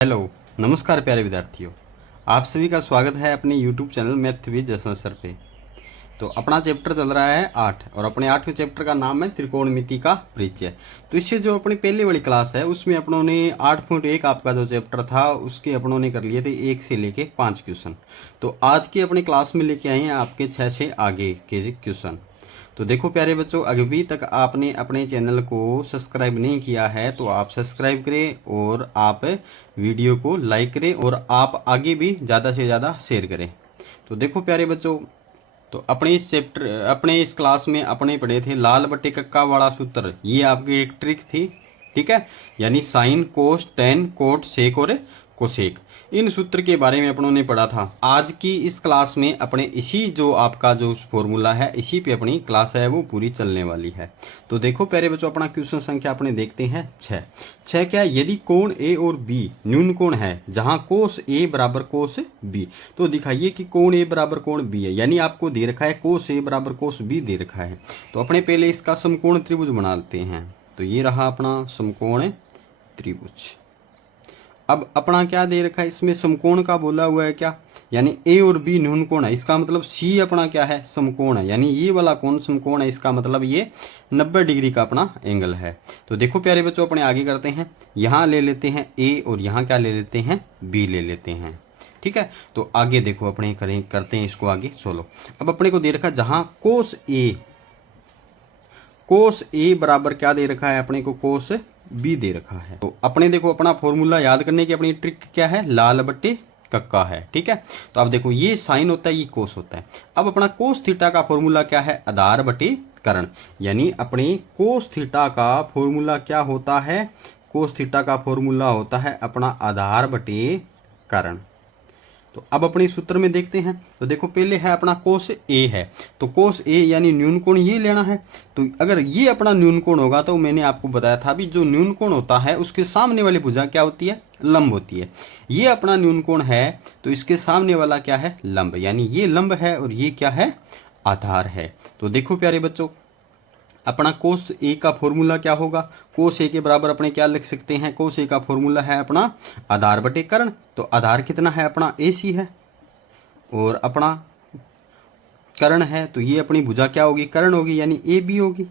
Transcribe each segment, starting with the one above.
Hello, नमस्कार प्यारे विद्यार्थियों। आप सभी का स्वागत है अपने YouTube channel math with Jaswant sir पे। तो अपना चैप्टर चल रहा है 8 और अपने 8वें चैप्टर का नाम है त्रिकोणमिति का परिचय। तो इससे जो अपनी पहले वाली क्लास है उसमें अपनों ने 8.1 आपका जो चैप्टर था उसके अपनों ने कर लिए थे 1 से लेके 5 क्वेश्चन। तो आज की अपनी क्लास में लेके आए हैं आपके 6 से आगे के क्वेश्चन। तो देखो प्यारे बच्चों, अभी तक आपने अपने चैनल को सब्सक्राइब नहीं किया है तो आप सब्सक्राइब करें और आप वीडियो को लाइक करें और आप आगे भी ज़्यादा से ज़्यादा शेयर करें। तो देखो प्यारे बच्चों, तो अपने इस चैप्टर अपने इस क्लास में अपने पढ़े थे लाल बट्टे कक्का वाला सूत्र। ये आपकी एक ट्रिक थी, ठीक है। यानी sine cos tan cot sec और कोसेक, इन सूत्र के बारे में अपनों ने पढ़ा था। आज की इस क्लास में अपने इसी जो आपका जो फॉर्मूला है इसी पे अपनी क्लास है वो पूरी चलने वाली है। तो देखो प्यारे बच्चों, अपना क्वेश्चन संख्या अपने देखते हैं 6। क्या, यदि कोण ए और बी न्यून कोण है जहां कोस ए बराबर कोस बी, तो दिखाइए कि कोण ए बराबर कोण बी है। यानी आपको दे रखा है कोस ए बराबर कोस बी दे रखा है। तो अपने पहले इसका समकोण त्रिभुज बना लेते हैं। तो ये रहा अपना समकोण त्रिभुज। अब अपना क्या दे रखा है, इसमें समकोण का बोला हुआ है क्या, यानी ए और बी न्यून कोण है। इसका मतलब सी अपना क्या है, समकोण है। यानी ये वाला कोण समकोण है, इसका मतलब ये 90 डिग्री का अपना एंगल है। तो देखो प्यारे बच्चों, अपने आगे करते हैं। यहाँ ले लेते हैं ए और यहाँ क्या ले लेते हैं, बी ले लेते हैं, ठीक है। तो आगे देखो अपने करते हैं इसको आगे सोलो। अब अपने को दे रखा जहाँ कोस ए बराबर क्या दे रखा है अपने को, कोस बी दे रखा है। तो अपने देखो अपना फॉर्मूला याद करने की अपनी ट्रिक क्या है, लाल बट्टे कक्का है, ठीक है। तो अब देखो ये साइन होता है, ये कोस होता है। अब अपना कोस थीटा का फॉर्मूला क्या है, आधार बटे कर्ण। यानी अपने कोस थीटा का फॉर्मूला क्या होता है, कोस थीटा का फॉर्मूला होता है अपना आधार बटे कर्ण। तो अब अपने सूत्र में देखते हैं। तो देखो पहले है अपना कोस ए है, तो कोस ए यानी न्यून कोण ये लेना है। तो अगर ये अपना न्यून कोण होगा तो मैंने आपको बताया था भी जो न्यून कोण होता है उसके सामने वाली भुजा क्या होती है, लंब होती है। ये अपना न्यून कोण है तो इसके सामने वाला क्या है, लंब। यानी ये लंब है और ये क्या है, आधार है। तो देखो प्यारे बच्चों, अपना कोस ए का फॉर्मूला क्या होगा, कोस ए के बराबर अपने क्या लिख सकते हैं, कोस ए का फॉर्मूला है अपना आधार बटे कर्ण। तो आधार कितना है अपना ए सी है और अपना कर्ण है, तो ये अपनी भुजा क्या होगी, कर्ण होगी, यानी ए बी होगी,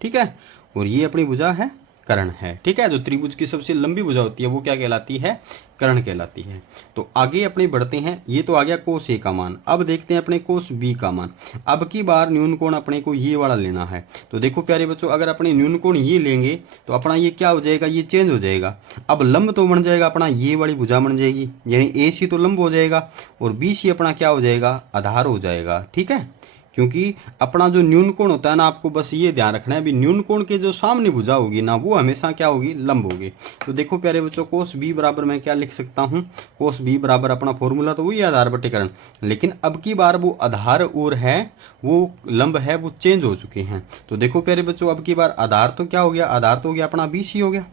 ठीक है। और ये अपनी भुजा है कर्ण है, ठीक है। जो त्रिभुज की सबसे लंबी भुजा होती है वो क्या कहलाती है, कर्ण कहलाती है। तो आगे अपने बढ़ते हैं। ये तो आ गया कोस ए का मान। अब देखते हैं अपने कोस बी का मान। अब की बार न्यून कोण अपने को ये वाला लेना है। तो देखो प्यारे बच्चों, अगर अपने न्यून कोण ये लेंगे तो अपना ये क्या हो जाएगा, ये चेंज हो जाएगा। अब लंब तो बन जाएगा अपना ये वाली भुजा बन जाएगी, यानी ए सी तो लंब हो जाएगा और बी सी अपना क्या हो जाएगा, आधार हो जाएगा, ठीक है। क्योंकि अपना जो न्यून कोण होता है ना, आपको बस ये ध्यान रखना है भी न्यून कोण के जो सामने भुजा होगी ना वो हमेशा क्या होगी, लंब होगी। तो देखो प्यारे बच्चों, कोस बी बराबर मैं क्या लिख सकता हूँ, कोस बी बराबर अपना फॉर्मूला तो वही आधार बटे कर्ण, लेकिन अब की बार वो आधार और है वो लंब है वो चेंज हो चुके हैं। तो देखो प्यारे बच्चों, अब की बार आधार तो क्या हो गया, आधार तो हो गया अपना बी सी हो गया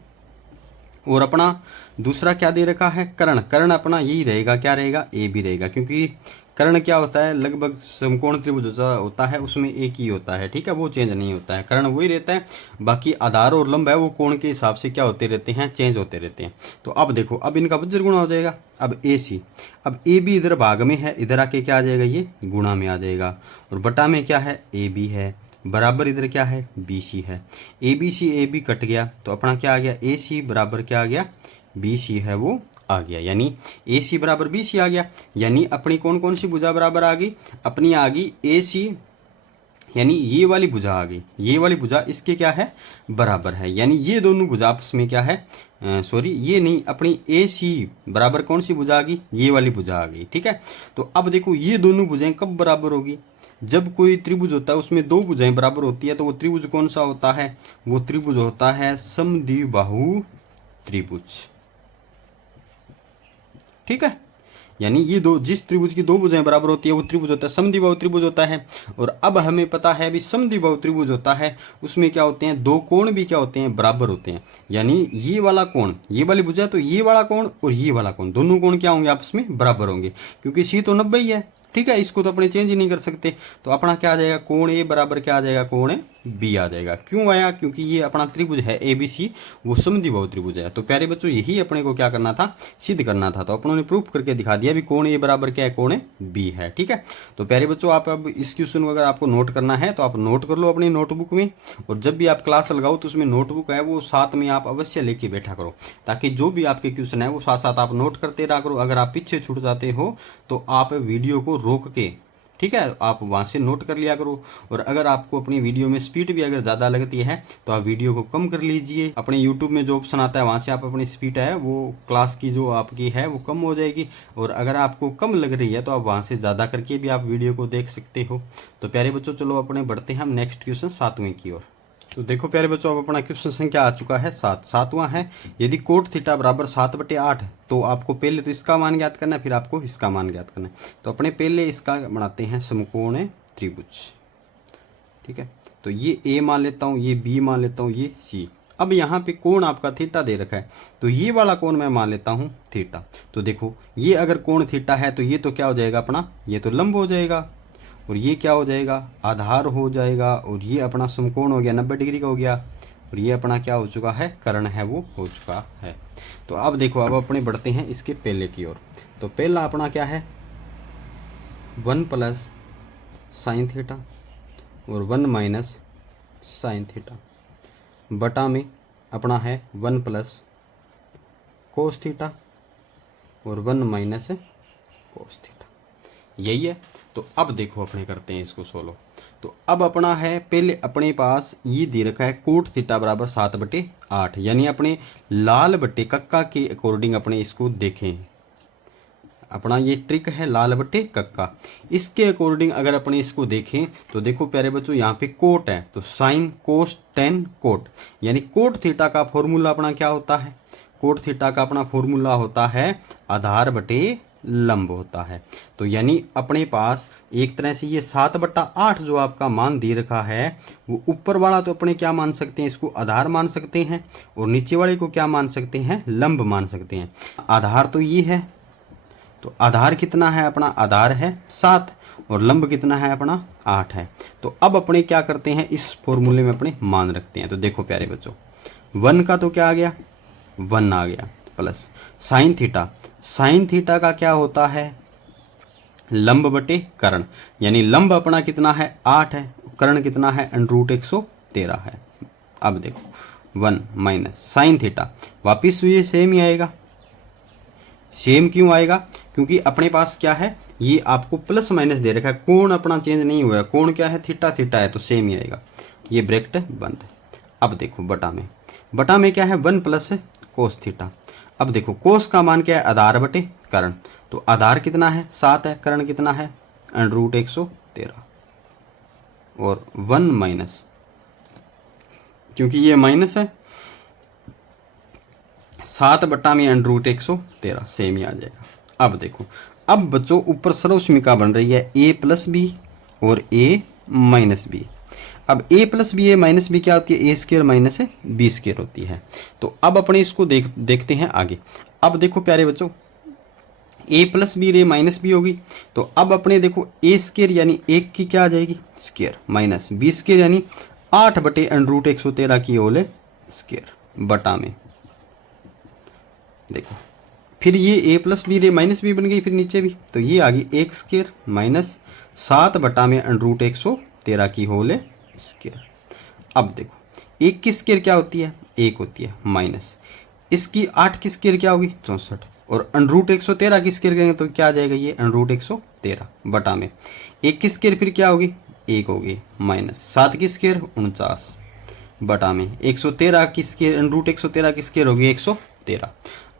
और अपना दूसरा क्या दे रखा है, कर्ण। कर्ण अपना यही रहेगा, क्या रहेगा, ए बी रहेगा। क्योंकि कर्ण क्या होता है, लगभग समकोण त्रिभुज होता है उसमें एक ही होता है, ठीक है, वो चेंज नहीं होता है, कर्ण वही रहता है। बाकी आधार और लंब है वो कोण के हिसाब से क्या होते रहते हैं, चेंज होते रहते हैं। तो अब देखो, अब इनका वज्र गुणा हो जाएगा। अब ए सी, अब ए बी इधर भाग में है, इधर आके क्या आ जाएगा, ये गुणा में आ जाएगा। और बटा में क्या है, ए बी है, बराबर इधर क्या है, बी सी है। ए बी कट गया तो अपना क्या आ गया, ए सी बराबर क्या आ गया, बी सी है वो आ गया। यानी ए सी बराबर बी सी आ गया। यानी अपनी कौन कौन सी भुजा बराबर आ गई, अपनी आ गई ए सी, यानी ये वाली भुजा आ गई, ये वाली भुजा इसके क्या है, बराबर है। यानी ये दोनों भुजा आपस में क्या है, सॉरी ये नहीं, अपनी ए सी बराबर कौन सी भुजा आ गई, ये वाली भुजा आ गई, ठीक है। तो अब देखो ये दोनों भुजाएं कब बराबर होगी, जब कोई त्रिभुज होता है उसमें दो भुजाएं बराबर होती है। तो वो त्रिभुज कौन सा होता है, वो त्रिभुज होता है समद्विबाहु त्रिभुज, ठीक है। यानी ये दो, जिस त्रिभुज की दो भुजाएं बराबर होती है वो त्रिभुज होता है समद्विबाहु त्रिभुज होता है। और अब हमें पता है भी समद्विबाहु त्रिभुज होता है उसमें क्या होते हैं, दो कोण भी क्या होते हैं, बराबर होते हैं। यानी ये वाला कोण, ये वाली भुजा, तो ये वाला कोण और ये वाला कोण, दोनों कोण क्या होंगे, आपस में बराबर होंगे। क्योंकि सी तो 90 ही है ठीक है, इसको तो अपने चेंज ही नहीं कर सकते। तो अपना क्या आ जाएगा, कोण ए बराबर क्या आ जाएगा, कोण बी आ जाएगा। क्यों आया, क्योंकि ये अपना त्रिभुज है ABC, वो समद्विबाहु त्रिभुज है। तो प्यारे बच्चों यही अपने को क्या करना था, सिद्ध करना था। तो अपनों ने प्रूफ करके दिखा दिया भी कोण ए बराबर क्या है, कोण बी है। ठीक है, तो प्यारे बच्चों आप अब इस क्वेश्चन को अगर आपको नोट करना है तो आप नोट कर लो अपनी नोटबुक में, और जब भी आप क्लास लगाओ तो उसमें नोटबुक है वो साथ में आप अवश्य लेके बैठा करो, ताकि जो भी आपके क्वेश्चन है वो साथ साथ आप नोट करते रहा करो। अगर आप पीछे छूट जाते हो तो आप वीडियो को रोक के, ठीक है, आप वहाँ से नोट कर लिया करो। और अगर आपको अपनी वीडियो में स्पीड भी अगर ज़्यादा लगती है तो आप वीडियो को कम कर लीजिए। अपने यूट्यूब में जो ऑप्शन आता है वहाँ से आप अपनी स्पीड है वो क्लास की जो आपकी है वो कम हो जाएगी, और अगर आपको कम लग रही है तो आप वहाँ से ज़्यादा करके भी आप वीडियो को देख सकते हो। तो प्यारे बच्चों चलो अपने बढ़ते हैं हम नेक्स्ट क्वेश्चन 7वें की ओर। तो देखो प्यारे बच्चों अब अपना क्वेश्चन संख्या आ चुका है 7, 7वां है। यदि कोट थीटा बराबर 7/8, तो आपको पहले तो इसका मान ज्ञात करना है, फिर आपको इसका मान ज्ञात करना है। तो अपने पहले इसका बनाते हैं समकोण त्रिभुज। ठीक है, तो ये ए मान लेता हूँ, ये बी मान लेता हूँ, ये सी। अब यहाँ पे कोण आपका थीटा दे रखा है, तो ये वाला कोण मैं मान लेता हूँ थीटा। तो देखो ये अगर कोण थीटा है तो ये तो क्या हो जाएगा अपना, ये तो लंब हो जाएगा, और ये क्या हो जाएगा, आधार हो जाएगा, और ये अपना समकोण हो गया 90 डिग्री का हो गया, और ये अपना क्या हो चुका है, कर्ण है वो हो चुका है। तो अब देखो अब अपने बढ़ते हैं इसके पहले की ओर। तो पहला अपना क्या है, 1 प्लस साइन थीटा और 1 माइनस साइन थीटा बटा में अपना है 1 प्लस कोस थीटा और 1 माइनस कोस थीटा, यही है। तो अब देखो अपने करते हैं इसको सोल्व। तो अब अपना है पहले अपने पास ये दे रखा है कोट थीटा बराबर 7/8, यानी अपने लाल बट्टे कक्का के अकॉर्डिंग अपने इसको देखें। अपना ये ट्रिक है लाल बट्टे कक्का, इसके अकॉर्डिंग अगर अपने इसको देखें तो देखो प्यारे बच्चों यहाँ पे कोट है, तो साइन कोस टेन कोट, यानी कोट थीटा का फॉर्मूला अपना क्या होता है, कोट थीटा का अपना फॉर्मूला होता है आधार बटे लंब होता है। तो यानी अपने पास एक तरह से ये 7/8 जो आपका मान दे रखा है वो ऊपर वाला तो अपने क्या मान सकते हैं, इसको आधार मान सकते हैं, और नीचे वाले को क्या मान सकते हैं, लंब मान सकते हैं। आधार तो ये है, तो आधार कितना है अपना, आधार है 7, और लंब कितना है अपना 8 है। तो अब अपने क्या करते हैं, इस फॉर्मूले में अपने मान रखते हैं। तो देखो प्यारे बच्चों 1 का तो क्या आ गया, 1 आ गया, plus sine theta, sine theta का क्या होता है, लंब बटे कर्ण, यानी लंब अपना कितना है 8 है, कर्ण कितना है √113 है। अब देखो 1 माइनस साइन थीटा, वापिस ये सेम ही आएगा। सेम क्यों आएगा, क्योंकि अपने पास क्या है, ये आपको प्लस माइनस दे रखा है, कोण अपना चेंज नहीं हुआ है, कोण क्या है थीटा, थीटा है, तो सेम ही आएगा। ये ब्रैकेट बंद। अब देखो बटा में क्या है 1 प्लस कोस थीटा। अब देखो कोस का मान क्या है, आधार बटे कर्ण, तो आधार कितना है 7 है, कर्ण कितना है √113, और 1 माइनस, क्योंकि ये माइनस है 7 बटा में √113, सेम ही आ जाएगा। अब देखो अब बच्चों ऊपर सर्वसमीका बन रही है a प्लस बी और a माइनस बी। अब a plus B A minus B क्या होती है, a² माइनस b² होती है। तो अब अपने इसको देखते हैं आगे। अब देखो प्यारे बच्चों a प्लस बी रे माइनस बी होगी, तो अब अपने देखो a² यानी 1 की क्या आ जाएगी स्क्वायर, माइनस b² यानी 8 बटे √113 की होल स्क्वायर बटा में, देखो फिर ये a प्लस बी रे माइनस बी बन गई, फिर नीचे भी, तो ये आ गई 1² माइनस 7 बटा में √113 की होल स्क्वायर। अब देखो 1 की स्क्वायर क्या होती है, 1 होती है, माइनस इसकी 8 की स्क्वायर क्या होगी 64, और √113 की स्क्वायर करेंगे तो क्या आ जाएगा ये √113 बटा में 1 की स्क्वायर फिर क्या होगी 1 होगी, माइनस 7 की स्क्वायर 49 बटा में 113 की स्क्वायर, √113 की स्क्वायर होगी 113।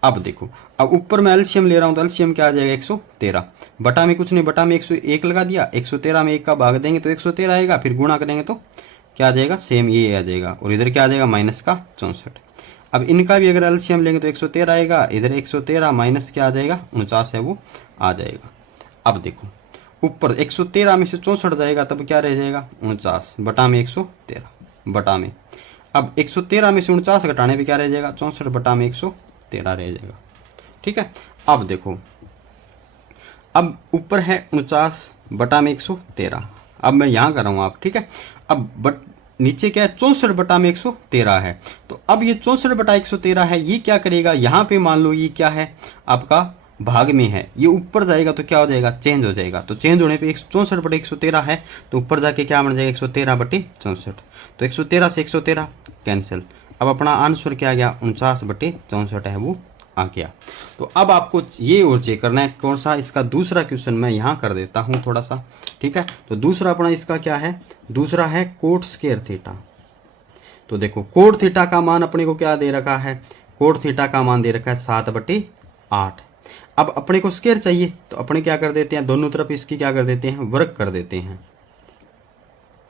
अब देखो अब ऊपर मैं एलसीएम ले रहा हूँ तो एलसीएम क्या आ जाएगा 113, बटा में कुछ नहीं, बटा में 101 लगा दिया, 113 में 1 का भाग देंगे तो 113 आएगा, फिर गुणा करेंगे तो क्या आ जाएगा सेम ये आ जाएगा, और इधर क्या आ जाएगा माइनस का 64। अब इनका भी अगर एलसीएम लेंगे तो 113 आएगा, इधर 113 माइनस क्या आ जाएगा 49 है वो आ जाएगा। अब देखो ऊपर 113 में से 64 जाएगा तब क्या रह जाएगा 49 बटा में 113 बटा में, अब 113 में से 49 घटाने पे क्या रह जाएगा 64 बटा में 113 रह जाएगा। ठीक है, अब देखो अब ऊपर है 49 बटा में 113, अब मैं यहाँ कर रहा हूँ आप, ठीक है। अब नीचे क्या है 64 बटा में 113 है। तो अब ये 64 बटा 113 है, ये क्या करेगा, यहाँ पे मान लो ये क्या है आपका भाग में है, ये ऊपर जाएगा तो क्या हो जाएगा, चेंज हो जाएगा। तो चेंज होने पे 64 बटे 113 है, तो ऊपर जाके क्या बन जाएगा 113 बटे 64। तो 113 से 113 कैंसिल। अब अपना आंसर क्या आ गया 49 बटे 64 है वो आ गया। तो अब आपको ये और चेक करना है कौन सा, इसका दूसरा क्वेश्चन मैं यहाँ कर देता हूँ थोड़ा सा, ठीक है। तो दूसरा अपना इसका क्या है, दूसरा है कोट स्क्वायर थीटा। तो देखो कोट थीटा का मान अपने को क्या दे रखा है, कोट थीटा का मान दे रखा है 7/8। अब अपने को स्क्वायर चाहिए तो अपने क्या कर देते हैं, दोनों तरफ इसकी क्या कर देते हैं, वर्ग कर देते हैं,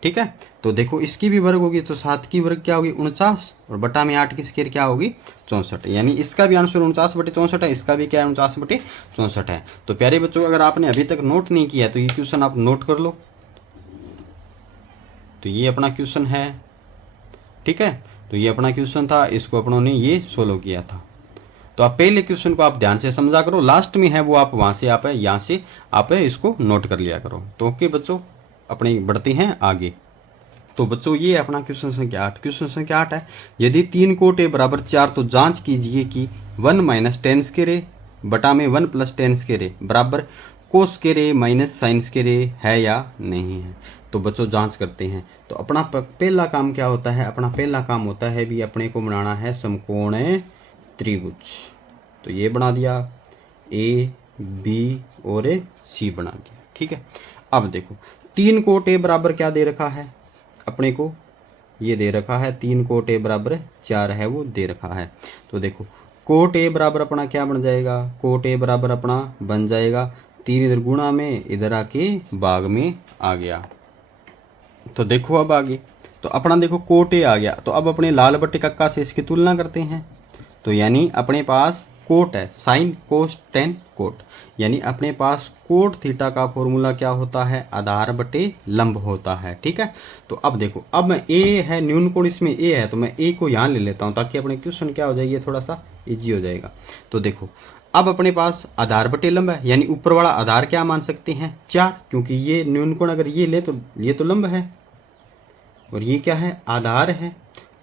ठीक है। तो देखो इसकी भी वर्ग होगी तो 7 की वर्ग क्या होगी 49 और बटा में 8 की स्क्वायर क्या होगी 64, यानी इसका भी आंसर 49 बटे 64 है, इसका भी क्या है 49 बटे 64 है। तो प्यारे बच्चों अगर आपने अभी तक नोट नहीं किया तो ये क्वेश्चन आप नोट कर लो। तो ये अपना क्वेश्चन है, ठीक है। तो ये अपना क्वेश्चन था, इसको अपनों ने ये सोल्व किया था। तो आप पहले क्वेश्चन को आप ध्यान से समझा करो, लास्ट में है वो आप वहां से आप यहाँ से आप इसको नोट कर लिया करो। तो ओके बच्चों अपने बढ़ते हैं आगे। तो बच्चों ये अपना क्वेश्चन संख्या 8, क्वेश्चन संख्या 8 है, यदि 3 कोट ए बराबर 4 तो जांच कीजिए कि 1 माइनस टेन स्क्वायर ए बटा में 1 प्लस टेन स्क्वायर ए बराबर कोस स्क्वायर ए माइनस साइन स्क्वायर ए है या नहीं है। तो बच्चों जांच करते हैं। तो अपना पहला काम क्या होता है, अपना पहला काम होता है भी अपने को बनाना है समकोण त्रिभुज। तो ये बना दिया, ए बी और सी बना दिया, ठीक है। अब देखो 3 कोट ए बराबर क्या दे रखा है अपने को, ये दे रखा है 3 कोट ए बराबर 4 है वो दे रखा है। तो देखो कोट ए बराबर अपना क्या बन जाएगा, कोट ए बराबर अपना बन जाएगा 3 इधर गुणा में इधर आके भाग में आ गया। तो देखो अब आगे तो अपना देखो कोट ए आ गया, तो अब अपने लाल बट्टे कक्का से इसकी तुलना करते हैं। तो यानी अपने पास कोट है साइन कोस टेन कोट, यानी अपने पास कोट थीटा का फॉर्मूला क्या होता है, आधार बटे लंब होता है, ठीक है। तो अब देखो अब मैं ए है न्यून कोण इसमें ए है तो मैं ए को यहाँ ले लेता हूँ ताकि अपने क्वेश्चन क्या हो जाएगी, ये थोड़ा सा इजी हो जाएगा। तो देखो अब अपने पास आधार बटे लंब है, यानी ऊपर वाला आधार क्या मान सकते हैं 4, क्योंकि ये न्यून कोण अगर ये ले तो ये तो लंब है और ये क्या है आधार है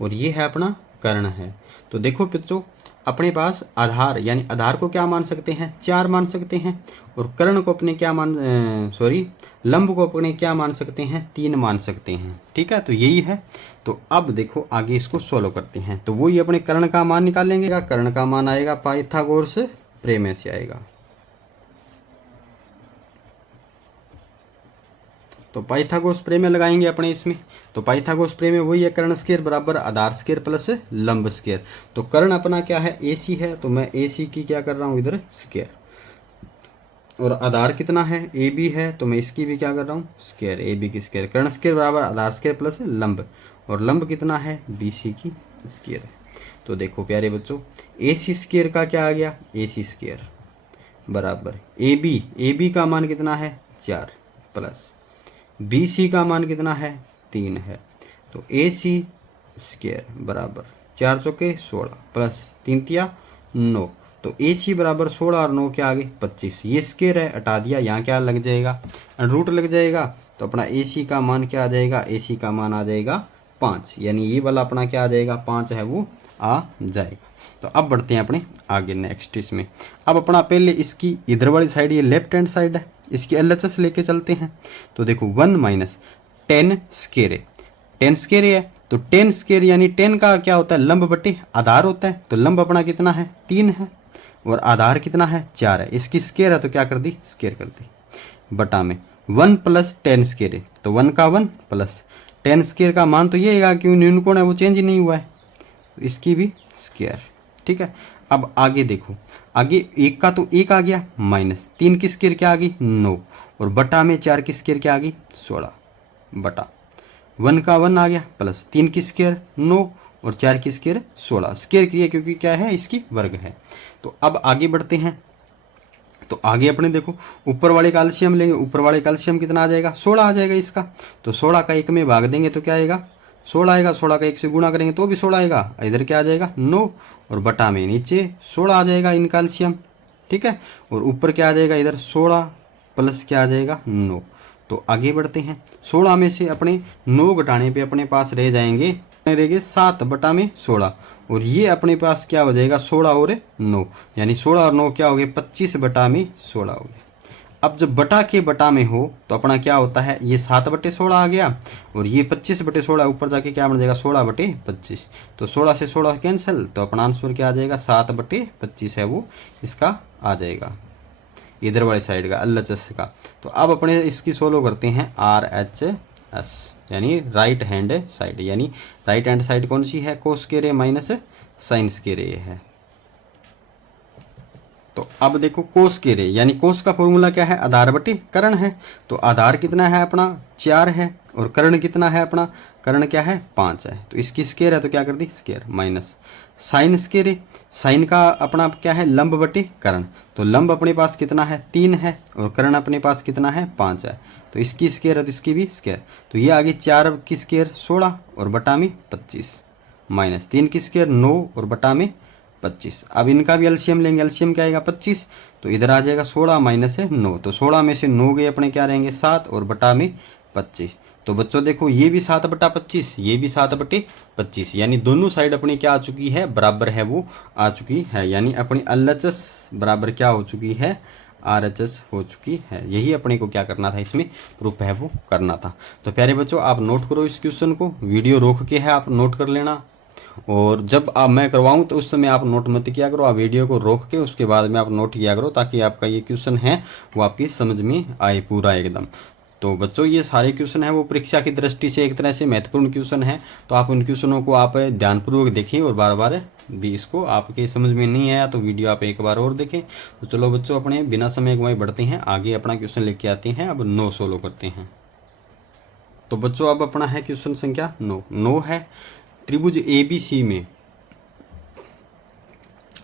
और ये है अपना कर्ण है। तो देखो बच्चों अपने पास आधार यानी आधार को क्या मान सकते हैं 4 मान सकते हैं और कर्ण को अपने क्या मान लंब को अपने क्या मान सकते हैं 3 मान सकते हैं, ठीक है। तो यही है। तो अब देखो आगे इसको सोल्व करते हैं। तो वही अपने कर्ण का मान निकालेंगे, कर्ण का मान आएगा पाइथागोरस प्रमेय से आएगा। तो पाइथागोरस प्रमेय लगाएंगे अपने इसमें। तो पाइथागोरस प्रमेय वही है कर्ण स्क्वायर बराबर आधार स्क्वायर प्लस लंब स्क्वायर। तो कर्ण अपना क्या है AC है, तो मैं AC की क्या कर रहा हूँ इधर स्क्वायर, और आधार कितना है AB है तो मैं इसकी भी क्या कर रहा हूँ स्क्वायर, AB की स्क्वायर। कर्ण स्क्वायर बराबर आधार स्क्वायर प्लस लंब, और लंब कितना है BC की स्क्वायर है। तो देखो प्यारे बच्चों AC स्क्वायर का क्या आ गया AC स्क्वायर बराबर AB का मान कितना है 4 प्लस BC का मान कितना है 3 है। तो AC स्क्वायर बराबर 4 चौके 16 प्लस 3 तिया 9। तो AC बराबर 16 और 9 क्या आ गए 25। ये स्क्वायर है हटा दिया, यहाँ क्या लग जाएगा रूट लग जाएगा। तो अपना AC का मान क्या आ जाएगा, AC का मान आ जाएगा 5, यानी ये वाला अपना क्या आ जाएगा 5 है वो आ जाएगा। तो अब बढ़ते हैं अपने आगे नेक्स्ट इसमें। अब अपना पहले इसकी इधर वाली साइड ये लेफ्ट हैंड साइड है, इसकी LHS लेके चलते हैं। तो देखो 1 माइनस टेन स्क्वायर है, 10 स्क्वायर है तो 10 स्क्वायर यानी 10 का क्या होता है लंब बटे आधार होता है। तो लंब अपना कितना है 3 है और आधार कितना है 4 है, इसकी स्क्वायर है तो क्या कर दी स्क्वायर कर दी बटा में 1 प्लस 10 स्क्वायर है। तो 1 का 1 प्लस 10 स्क्वायर का मान तो ये है क्यों न्यून कोण है वो चेंज ही नहीं हुआ है, तो इसकी भी स्क्वायर, ठीक है। अब आगे देखो आगे 1 का तो 1 आ गया माइनस 3 की स्क्वायर क्या आ गई 9 और बटा में 4 की स्क्वायर क्या आ गई 16 बटा 1 का 1 आ गया प्लस 3 की स्क्वायर 9 और 4 की स्क्वायर 16 स्क्वायर की है क्योंकि क्या है इसकी वर्ग है। तो अब आगे बढ़ते हैं। तो आगे अपने देखो ऊपर वाले का एलसीएम लेंगे, ऊपर वाले का एलसीएम कितना आ जाएगा 16 आ जाएगा इसका। तो 16 का 1 में भाग देंगे तो क्या आएगा 16 आएगा, 16 का 1 से गुणा करेंगे तो भी 16 आएगा, इधर क्या आ जाएगा 9 और बटा में नीचे 16 आ जाएगा इनका एलसीएम, ठीक है। और ऊपर क्या आ जाएगा इधर 16 प्लस क्या आ जाएगा 9। तो आगे बढ़ते हैं। 16 में से अपने 9 घटाने पे अपने पास रह जाएंगे, रह गए 7/16, और ये अपने पास क्या हो जाएगा 16 और 9, यानी 16 और 9 क्या हो गए 25/16 हो गए। अब जब बटा के बटा में हो तो अपना क्या होता है, ये 7/16 आ गया और ये 25/16, ऊपर जाके क्या बन जाएगा 16/25। तो 16 से 16 कैंसिल, तो अपना आंसर क्या आ जाएगा 7/25 है वो इसका आ जाएगा, इधर वाली साइड का LHS का। तो अब अपने इसकी सोल्व करते हैं RHS, यानी राइट हैंड साइड, यानी राइट हैंड साइड कौन सी है, कोस के रे माइनस साइंस के रे है। तो अब देखो कोस के रे, यानी कोस का फॉर्मूला क्या है, आधार बटे कर्ण है। तो आधार कितना है अपना 4 है, और कर्ण कितना है अपना, कर्ण क्या है 5 है। तो इसकी स्केयर है तो क्या कर दी स्केयर, माइनस साइन स्केयर है। साइन का अपना क्या है लंब बटे कर्ण, तो लंब अपने पास कितना है 3 है, और कर्ण अपने पास कितना है 5 है। तो इसकी स्केयर है तो इसकी भी स्केयर। तो ये आगे 4 की स्केयर 16 और बटा में 25, माइनस 3 की स्केयर 9 और बटा में 25। अब इनका भी एलसीएम लेंगे, एलसीएम क्या आएगा 25, तो इधर आ जाएगा 16 माइनस 9। तो 16 में से 9 गए अपने क्या रहेंगे 7 और बटा में 25। तो बच्चों देखो ये भी 7/25, ये भी 7/25, यानी दोनों साइड अपनी क्या आ चुकी है बराबर है वो आ चुकी है, यानी अपनी LHS बराबर क्या हो चुकी है RHS हो चुकी है। यही अपने को क्या करना था इसमें प्रूफ है वो करना था। तो प्यारे बच्चों आप नोट करो इस क्वेश्चन को, वीडियो रोक के है आप नोट कर लेना, और जब आप मैं करवाऊं तो उस समय आप नोट मत किया करो, आप वीडियो को रोक के उसके बाद में आप नोट किया करो, ताकि आपका ये क्वेश्चन है वो आपकी समझ में आए पूरा एकदम। तो बच्चों ये सारे क्वेश्चन है वो परीक्षा की दृष्टि से एक तरह से महत्वपूर्ण क्वेश्चन है, तो आप उन क्वेश्चनों को आप ध्यानपूर्वक देखें, और बार बार भी इसको आपके समझ में नहीं आया तो वीडियो आप एक बार और देखें। तो चलो बच्चों अपने बिना समय गंवाए बढ़ते हैं आगे, अपना क्वेश्चन लेके आते हैं। अब 9 सोल्व करते हैं। तो बच्चों अब अपना है क्वेश्चन संख्या 9 है, त्रिभुज ABC में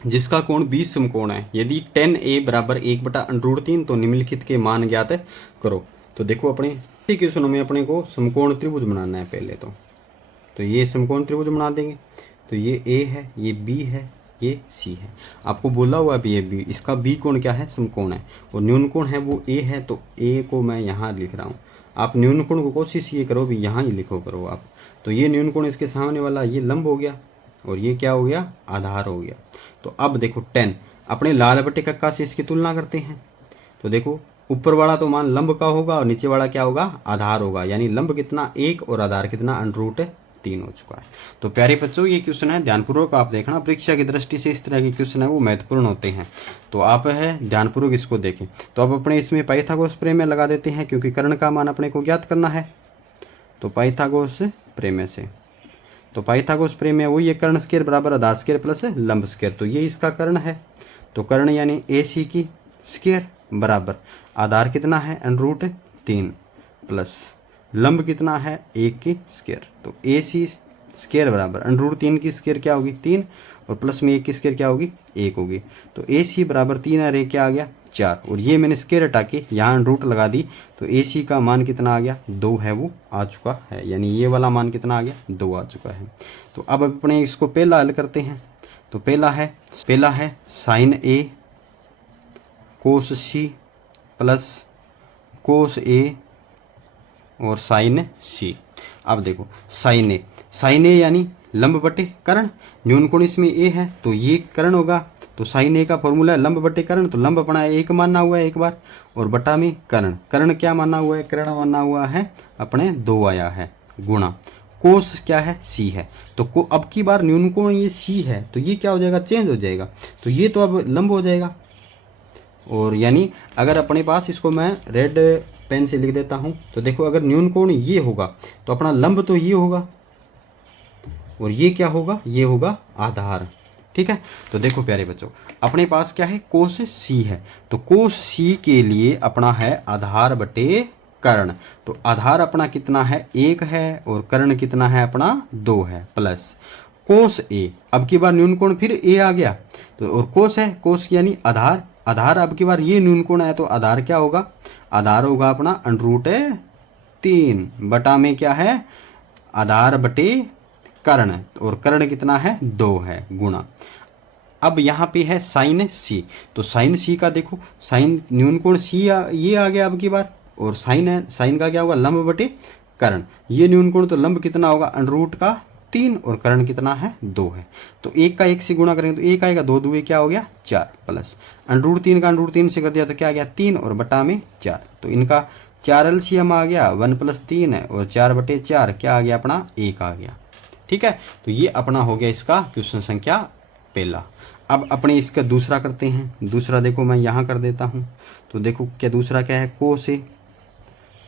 जिसका कोण 20 समकोण है, यदि tan A बराबर 1/√3 तो निम्नलिखित के मान ज्ञात करो। तो देखो अपने क्वेश्चनों में अपने को समकोण त्रिभुज बनाना है पहले तो ये समकोण त्रिभुज बना देंगे। तो ये A है, ये B है, ये C है। आपको बोला हुआ भी ये B, इसका B कोण क्या है समकोण है, और न्यून कोण है वो A है, तो A को मैं यहाँ लिख रहा हूँ। आप न्यून कोण को कोशिश ये करो भी यहाँ ही लिखो करो आप। तो ये न्यून कोण इसके सामने वाला ये लंब हो गया, और ये क्या हो गया आधार हो गया। तो अब देखो tan अपने लाल बटे कक्का से इसकी तुलना करते हैं। तो देखो ऊपर वाला तो मान लंब का होगा और नीचे वाला क्या होगा आधार होगा, यानी लंब कितना 1 और आधार कितना √3 हो चुका है। तो प्यारे बच्चों ये क्वेश्चन है ध्यानपूर्वक आप देखना, परीक्षा की दृष्टि से इस तरह के क्वेश्चन है वो महत्वपूर्ण होते हैं, तो आप है ध्यानपूर्वक इसको देखें। तो अब अपने इसमें पाइथागोरस प्रमेय लगा देते हैं, क्योंकि कर्ण का मान अपने को ज्ञात करना है। तो पाइथागोरस प्रमेय से, तो पाइथागोरस प्रमेय वही है, कर्ण स्क्वायर बराबर आधार स्क्वायर प्लस लंब स्क्वायर। तो ये इसका कर्ण है, तो कर्ण यानी AC की स्क्वायर बराबर आधार कितना है √3 प्लस लंब कितना है 1 की स्क्वायर। तो AC स्क्वायर बराबर √3 की स्क्वायर क्या होगी 3, और प्लस में 1 की स्क्वायर क्या होगी 1 होगी। तो AC बराबर 3 और 1 क्या आ गया 4, और ये मैंने स्क्वायर हटा के यहाँ रूट लगा दी, तो AC का मान कितना आ गया 2 है वो आ चुका है, यानी ये वाला मान कितना आ गया 2 आ चुका है। तो अब अपने इसको पहला हल करते हैं। तो पहला है sine A cos C plus cos A और साइन C। अब देखो साइन A यानी लंब बटे कर्ण, न्यून कोण इसमें A है तो ये कर्ण होगा। तो साइन A का फॉर्मूला है लंब बटे कर्ण, तो लंब अपना 1 मानना हुआ है एक बार, और बटा में कर्ण क्या मानना हुआ है, कर्ण मानना हुआ है अपने 2 आया है, गुणा कोस क्या है C है। तो अब की बार न्यून कोण ये C है, तो ये क्या हो जाएगा चेंज हो जाएगा, तो ये तो अब लंब हो जाएगा। और यानी अगर अपने पास इसको मैं रेड पेन से लिख देता हूँ, तो देखो अगर न्यून कोण ये होगा तो अपना लंब तो ये होगा, और ये क्या होगा ये होगा आधार। ठीक है, तो देखो प्यारे बच्चों अपने पास क्या है कोस C है, तो कोस C के लिए अपना है आधार बटे कर्ण। तो आधार अपना कितना है 1 है, और कर्ण कितना है अपना 2 है, प्लस कोस A। अब की बार न्यून कोण फिर A आ गया, तो और कोस है, कोस यानी आधार अब की बार ये न्यून कोण है, तो आधार क्या होगा आधार होगा अपना √3 बटा में क्या है आधार बटे कर्ण, और कर्ण कितना है 2 है, गुणा अब यहाँ पे है साइन सी, तो साइन सी का देखो, साइन न्यून कोण सी ये आ गया अब की बार, और साइन है, साइन का क्या होगा लंब बटे कर्ण, ये न्यून कोण तो लंब कितना होगा अंडर का 3 और कर्ण कितना है 2 है, तो 1 का 1 से गुणा करेंगे तो 1 आएगा, 2 2 क्या हो गया 4, प्लस अंडर 3 का अंडर 3 से कर दिया तो क्या आ गया 3 और बटा में 4, तो इनका 4 एलसीएम आ गया 1 + 3 है और 4/4 क्या आ गया अपना 1 आ गया। ठीक है, तो ये अपना हो गया इसका क्वेश्चन संख्या पहला। अब अपने इसका दूसरा करते हैं। दूसरा देखो मैं यहाँ कर देता हूँ, तो देखो क्या दूसरा क्या है,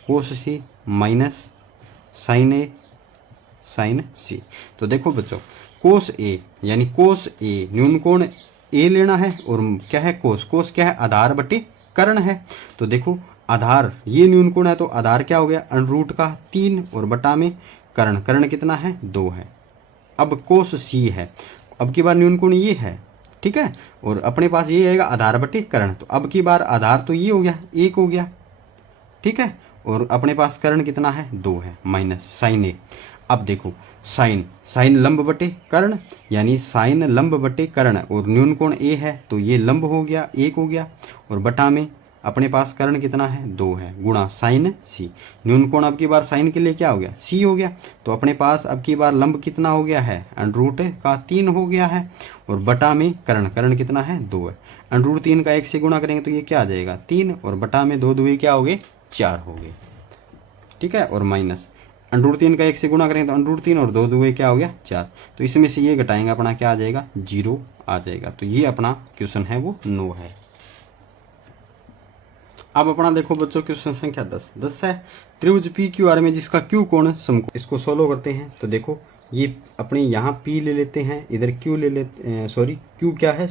कोस सी माइनस साइन ए साइन सी। तो देखो बच्चों कोस ए यानी कोस ए न्यून कोण ए लेना है, और क्या है कोस क्या है आधार बटे कर्ण है। तो देखो आधार ये न्यून कोण है तो आधार क्या हो गया अंडर का 3 और बटा में कर्ण कितना है 2 है। अब कोस सी है, अब की बार न्यून कोण ये है, ठीक है, और अपने पास ये आएगा आधार बटे कर्ण, तो अब की बार आधार तो ये हो गया 1 हो गया, ठीक है, और अपने पास कर्ण कितना है 2 है, माइनस साइन ए। अब देखो साइन लंब बटे कर्ण यानी साइन लंब बटे कर्ण, और न्यून कोण ए है तो ये लंब हो गया 1 हो गया, और बटा में अपने पास कर्ण कितना है 2 है, गुणा साइन सी। न्यून कोण अब की बार साइन के लिए क्या हो गया सी हो गया, तो अपने पास अब की बार लंब कितना हो गया है अंडर का 3 हो गया है, और बटा में कर्ण कितना है 2 है। अंडर 3 का 1 से गुणा करेंगे तो ये क्या आ जाएगा 3, और बटा में 2 2 क्या हो गए 4 हो गए, ठीक है, और माइनस अंडर 3 का 1 से गुणा करेंगे तो अंडर 3 और 2 2 क्या हो गया 4, तो इसमें से ये घटाएंगे अपना क्या आ जाएगा 0 आ जाएगा। तो ये अपना क्वेश्चन है वो 9 है। अब अपना देखो बच्चों क्वेश्चन संख्या 10 है, त्रिभुज पी क्यू आर में जिसका क्यू कोण समकोण, इसको सोल्व करते हैं। तो देखो ये अपने यहाँ पी ले लेते हैं, इधर क्यू ले लेते सॉरी क्यू क्या है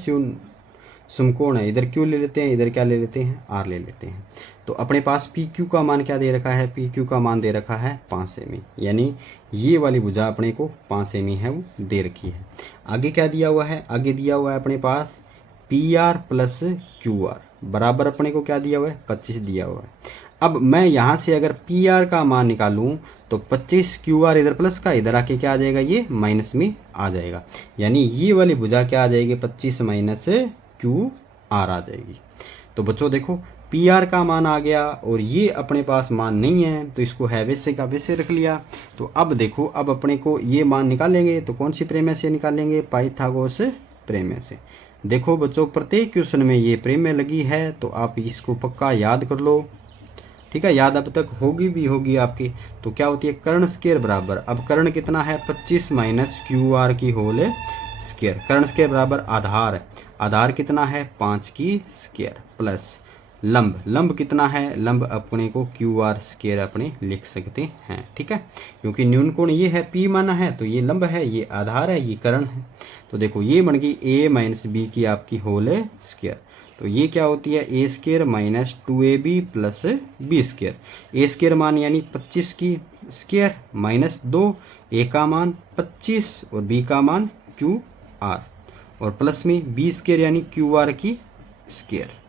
समकोण है, इधर क्यू ले लेते हैं, इधर क्या ले लेते हैं आर ले लेते हैं। तो अपने पास पी क्यू का मान क्या दे रखा है, पी क्यू का मान दे रखा है 5 सेमी, यानी ये वाली भुजा अपने को 5 सेमी है वो दे रखी है। आगे क्या दिया हुआ है, आगे दिया हुआ है अपने पास P R plus Q R बराबर अपने को क्या दिया हुआ है 25 दिया हुआ है। अब मैं यहाँ से अगर पी आर का मान निकालूं तो 25 क्यू आर इधर प्लस का, इधर आके क्या आ जाएगा ये माइनस में आ जाएगा, यानी ये वाली भुजा क्या आ जाएगी 25 माइनस क्यू आर आ जाएगी। तो बच्चों देखो पी आर का मान आ गया, और ये अपने पास मान नहीं है तो इसको है वैसे का वैसे रख लिया। तो अब देखो अब अपने को ये मान निकालेंगे तो कौन सी प्रमेय से निकालेंगे, पाइथागोरस प्रमेय से। देखो बच्चों प्रत्येक क्वेश्चन में ये प्रमेय लगी है, तो आप इसको पक्का याद कर लो, ठीक है, याद अब तक होगी भी होगी आपकी। तो क्या होती है कर्ण स्क्वायर बराबर, अब कर्ण कितना है 25 माइनस क्यू आर की होल स्क्वायर, कर्ण स्क्वायर बराबर आधार कितना है 5 की स्क्वायर, प्लस लंब कितना है, लंब अपने को क्यू आर स्क्वायर अपने लिख सकते हैं, ठीक है, क्योंकि न्यून कोण ये है पी माना है तो ये लंब है, ये आधार है, ये कर्ण है। तो देखो ये बन गई a माइनस बी की आपकी होल स्क्वायर, तो ये क्या होती है a square minus 2ab plus b square, a square मान यानी 25 की स्क्वायर माइनस 2, ए का मान 25 और बी का मान क्यू आर, और प्लस में बी स्क्वायर यानी क्यू आर की स्क्वायर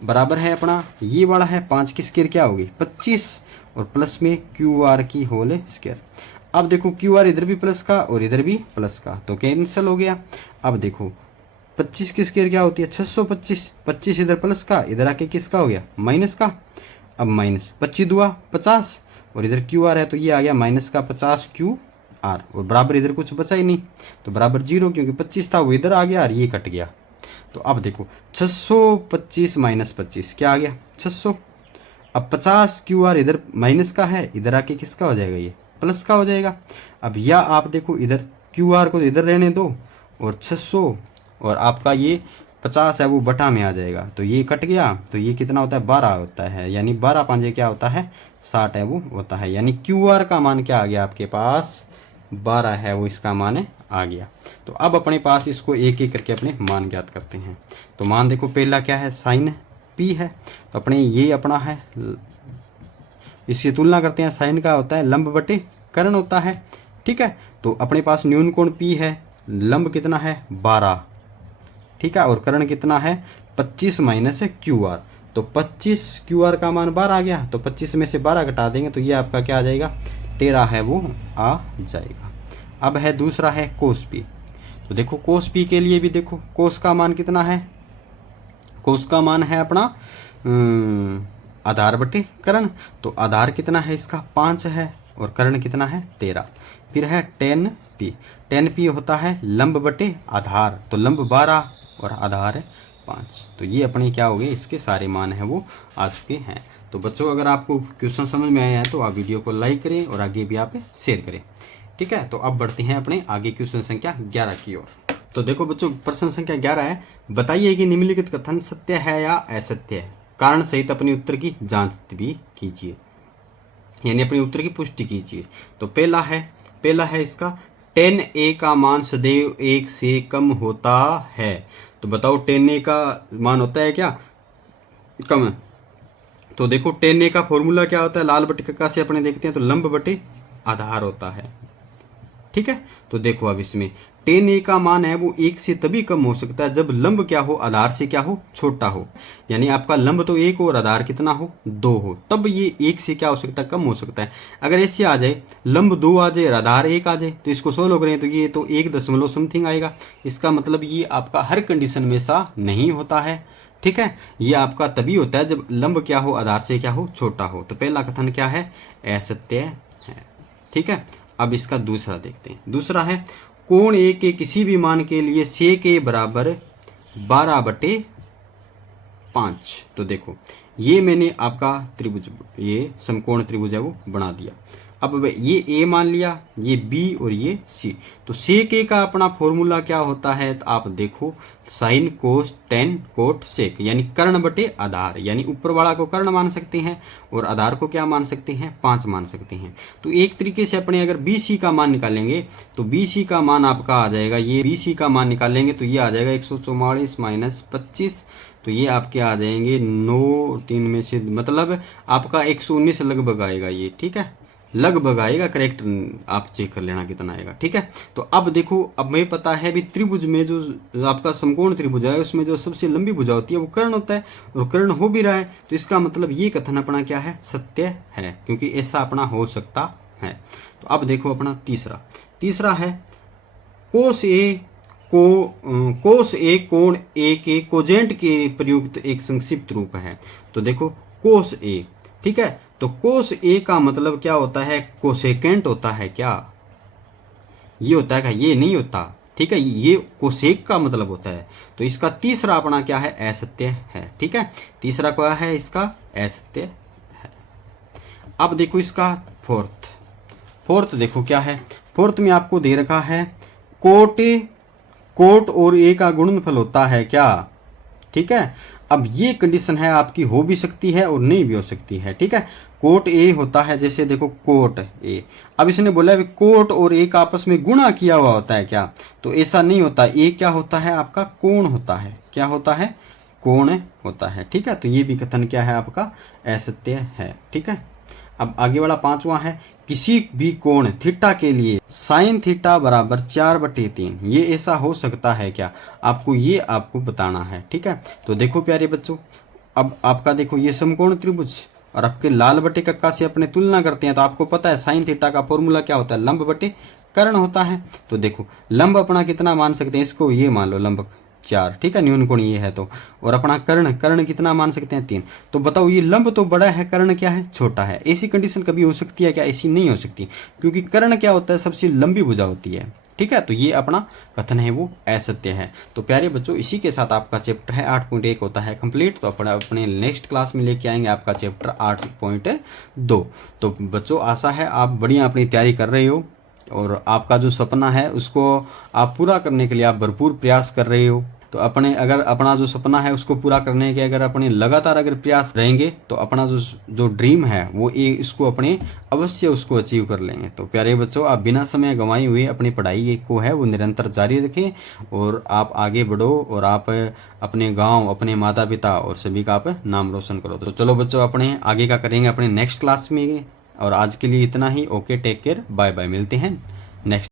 बराबर है अपना ये वाला है 5 की स्क्वायर क्या होगी 25, और प्लस में क्यू आर की होल स्क्वायर। अब देखो क्यू आर इधर भी प्लस का और इधर भी प्लस का तो कैंसिल हो गया। अब देखो 25 की स्क्वायर क्या होती है 625, 25 इधर प्लस का, इधर आके किसका हो गया माइनस का। अब माइनस 25 दुआ 50 और इधर क्यू आर है तो ये आ गया माइनस का 50 क्यू आर, और बराबर इधर कुछ बचा ही नहीं तो बराबर 0, क्योंकि 25 था वो इधर आ गया और ये कट गया। तो अब देखो 625 माइनस 25 क्या आ गया 600। अब 50 क्यू आर इधर माइनस का है, इधर आके किसका हो जाएगा ये प्लस का हो जाएगा। अब या आप देखो इधर क्यू आर को इधर रहने दो और 600 और आपका ये 50 है वो बटा में आ जाएगा, तो ये कट गया तो ये कितना होता है 12 होता है, यानी 12 पांजे क्या होता है 60 है वो होता है, यानी क्यू आर का मान क्या आ गया आपके पास 12 है वो इसका मान आ गया। तो अब अपने पास इसको एक एक करके अपने मान ज्ञात करते हैं। तो मान देखो पहला क्या है साइन पी है, तो अपने ये अपना है इसकी तुलना करते हैं, साइन का होता है लंब बटे कर्ण होता है, ठीक है। तो अपने पास न्यून कोण पी है, लंब कितना है 12, ठीक है, और कर्ण कितना है 25 माइनस क्यू आर, तो 25 क्यू आर का मान 12 आ गया, तो 25 में से 12 घटा देंगे तो ये आपका क्या आ जाएगा 13 है वो आ जाएगा। अब है दूसरा है कोस पी, तो देखो कोस पी के लिए भी देखो कोस का मान कितना है, कोस का मान है अपना आधार बटे कर्ण। तो आधार कितना है इसका 5 है और कर्ण कितना है 13। फिर है टेन पी, टेन पी होता है लंब बटे आधार, तो लंब 12 और आधार है 5। तो ये अपने क्या हो गए, इसके सारे मान हैं वो आ चुके हैं। तो बच्चों अगर आपको क्वेश्चन समझ में आया है तो आप वीडियो को लाइक करें और आगे भी आप शेयर करें। ठीक है, तो अब बढ़ते हैं अपने आगे क्वेश्चन संख्या 11 की ओर। तो देखो बच्चों प्रश्न संख्या 11 है, बताइए कि निम्नलिखित कथन सत्य है या असत्य है, कारण सहित अपने उत्तर की जांच भी कीजिए, यानी अपने उत्तर की पुष्टि कीजिए। तो पहला है इसका 10a का मान सदैव 1 से कम होता है। तो बताओ 10a का मान होता है क्या कम है? तो देखो 10a का फॉर्मूला क्या होता है, लाल बटे कक्का से अपने देखते हैं तो लंब बटे आधार होता है। ठीक है, तो देखो अब इसमें 10a का मान है वो 1 से तभी कम हो सकता है जब लंब क्या हो, आधार से क्या हो, छोटा हो। यानी आपका लंब तो 1 हो और आधार कितना हो 2 हो, तब ये 1 से क्या हो सकता है, कम हो सकता है। अगर ऐसे आ जाए लंब 2 आ जाए और आधार 1 आ जाए तो इसको सोल्व करें तो ये तो 1 दशमलव समथिंग आएगा। इसका मतलब ये आपका हर कंडीशन में सा नहीं होता है। ठीक है, ये आपका तभी होता है जब लंब क्या हो, आधार से क्या हो, छोटा हो। तो पहला कथन क्या है, असत्य है। ठीक है, अब इसका दूसरा देखते हैं। दूसरा है कोण ए के किसी भी मान के लिए से के बराबर 12/5। तो देखो ये मैंने आपका त्रिभुज, ये समकोण त्रिभुज है वो बना दिया। अब ये ए मान लिया, ये बी और ये सी। तो सेक ए का अपना फॉर्मूला क्या होता है, तो आप देखो sine cos tan cot sec, यानी कर्ण बटे आधार, यानी ऊपर वाला को कर्ण मान सकते हैं और आधार को क्या मान सकते हैं, 5 मान सकते हैं। तो एक तरीके से अपने अगर बी सी का मान निकालेंगे तो बी सी का मान आपका आ जाएगा, ये बी सी का मान निकालेंगे तो ये आ जाएगा 144 माइनस 25। तो ये आपके आ जाएंगे 9 3 में से, मतलब आपका 119 लगभग आएगा ये। ठीक है, लगभग आएगा, करेक्ट आप चेक कर लेना कितना आएगा। ठीक है, तो अब देखो अब हमें पता है भी त्रिभुज में जो आपका समकोण त्रिभुज है उसमें जो सबसे लंबी भुजा होती है वो कर्ण होता है और कर्ण हो भी रहा है। तो इसका मतलब ये कथन अपना क्या है, सत्य है, क्योंकि ऐसा अपना हो सकता है। तो अब देखो अपना तीसरा है कोस ए कोण ए के कोजेंट के प्रयुक्त एक संक्षिप्त रूप है। तो देखो कोस ए, ठीक है, तो कोस ए का मतलब क्या होता है, कोसेकेंट होता है क्या, ये होता है क्या, ये नहीं होता। ठीक है, ये कोसेक का मतलब होता है। तो इसका तीसरा अपना क्या है, असत्य है। ठीक है, तीसरा क्या है इसका, असत्य है। अब देखो इसका फोर्थ देखो क्या है, फोर्थ में आपको दे रखा है कोट और ए का गुणनफल होता है क्या। ठीक है, अब ये कंडीशन है आपकी, हो भी सकती है और नहीं भी हो सकती है। ठीक है, कोट ए होता है, जैसे देखो कोट ए, अब इसने बोला है कोट और ए का आपस में गुणा किया हुआ होता है क्या, तो ऐसा नहीं होता। ए क्या होता है आपका, कोण होता है। क्या होता है, कोण होता है। ठीक है, तो ये भी कथन क्या है आपका, असत्य है। ठीक है, अब आगे वाला 5वां है किसी भी कोण थीटा के लिए साइन थीटा बराबर 4/3, ये ऐसा हो सकता है क्या, आपको बताना है। ठीक है, तो देखो प्यारे बच्चों, अब आपका देखो ये समकोण त्रिभुज और आपके लाल बटे कक्का से अपने तुलना करते हैं तो आपको पता है साइन थीटा का फॉर्मूला क्या होता है, लंब बटे कर्ण होता है। तो देखो लंब अपना कितना मान सकते हैं, इसको ये मान लो लंब 4, ठीक है, न्यून कोण ये है तो, और अपना कर्ण कितना मान सकते हैं 3। तो बताओ ये लंब तो बड़ा है, कर्ण क्या है, छोटा है। ऐसी कंडीशन कभी हो सकती है क्या, ऐसी नहीं हो सकती, क्योंकि कर्ण क्या होता है, सबसे लंबी भुजा होती है। ठीक है, तो ये अपना कथन है वो असत्य है। तो प्यारे बच्चों इसी के साथ आपका चैप्टर है 8.1 होता है कंप्लीट। तो अपने नेक्स्ट क्लास में लेके आएंगे आपका चैप्टर 8.2। तो बच्चों आशा है आप बढ़िया अपनी तैयारी कर रहे हो और आपका जो सपना है उसको आप पूरा करने के लिए आप भरपूर प्रयास कर रहे हो। तो अगर अपना जो सपना है उसको पूरा करने के अगर अपने लगातार अगर प्रयास रहेंगे तो अपना जो ड्रीम है वो इसको अपने अवश्य उसको अचीव कर लेंगे। तो प्यारे बच्चों आप बिना समय गंवाए हुए अपनी पढ़ाई को है वो निरंतर जारी रखें और आप आगे बढ़ो और आप अपने गांव, अपने माता पिता और सभी का आप नाम रोशन करो। तो चलो बच्चों अपने आगे का करेंगे अपने नेक्स्ट क्लास में, और आज के लिए इतना ही। Okay, take care, bye bye, मिलते हैं नेक्स्ट।